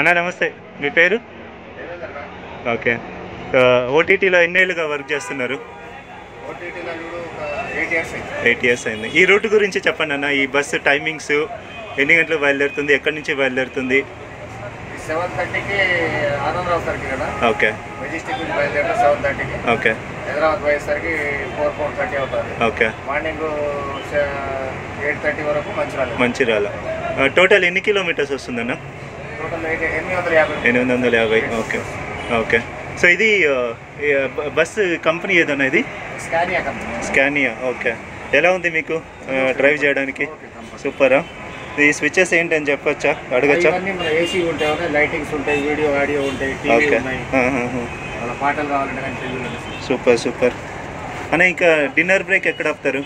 అన్న నమస్తే, మీ పేరు? ఓకే. ఓటీటీలో ఎన్నేళ్ళుగా వర్క్ చేస్తున్నారు? 8 ఇయర్స్ అయింది. ఈ రూట్ గురించి చెప్పండి అన్న. ఈ బస్సు టైమింగ్స్ ఎన్ని గంటలకు బయలుదేరుతుంది, ఎక్కడి నుంచి బయలుదేరుతుంది? 7:30కి ఆనందరావు సర్కిల్ కదా. ఓకే. మెజెస్టిక్ నుంచి బయలుదేరితే 7:30కి. ఓకే. హైదరాబాద్ పోయేసరికి 4:30 అవుతుంది. ఓకే. మార్నింగ్ 8:30 వరకు మంచిర్యాల. టోటల్ ఎన్ని కిలోమీటర్స్ వస్తుందన్న? టోటల్ 850. 850. ఓకే. ఓకే. సో ఇది బస్సు కంపెనీ ఏదన్నా? ఇది స్కానియా. ఓకే. ఎలా ఉంది మీకు డ్రైవ్ చేయడానికి? సూపరా? ఈ స్విచెస్ ఏంటని చెప్పొచ్చా, అడగచ్చా? ఏసీ ఉంటాయి, లైటింగ్స్ ఉంటాయి, వీడియో ఆడియో ఉంటాయి, టీవీ ఉన్నాయి, పాటలు కావాలంటే. సూపర్ అన్న. ఇంకా డిన్నర్ బ్రేక్ ఎక్కడ ఆపుతారు?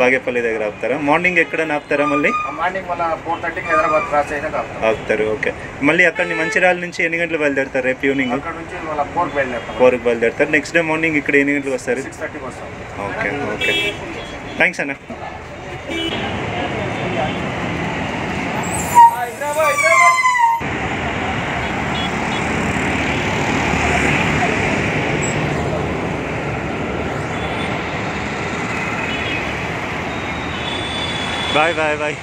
బాగేపల్లి దగ్గర ఆపుతారా? మార్నింగ్ ఎక్కడ ఆపుతారా? మళ్ళీ మార్నింగ్ 4:30కి హైదరాబాద్ క్రాస్ అయినాక ఆపుతారు. ఓకే. మళ్ళీ అక్కడి మంచిర్యాల నుంచి ఎన్ని గంటలు బయలుదేరుతారు రేపు ఈవినింగ్? 4కి బయలుదేరుతారు. నెక్స్ట్ డే మార్నింగ్ ఇక్కడ ఎన్ని గంటలకు వస్తారు? 6:30కి వస్తాం. ఓకే. థ్యాంక్స్ అన్న. బాయ్.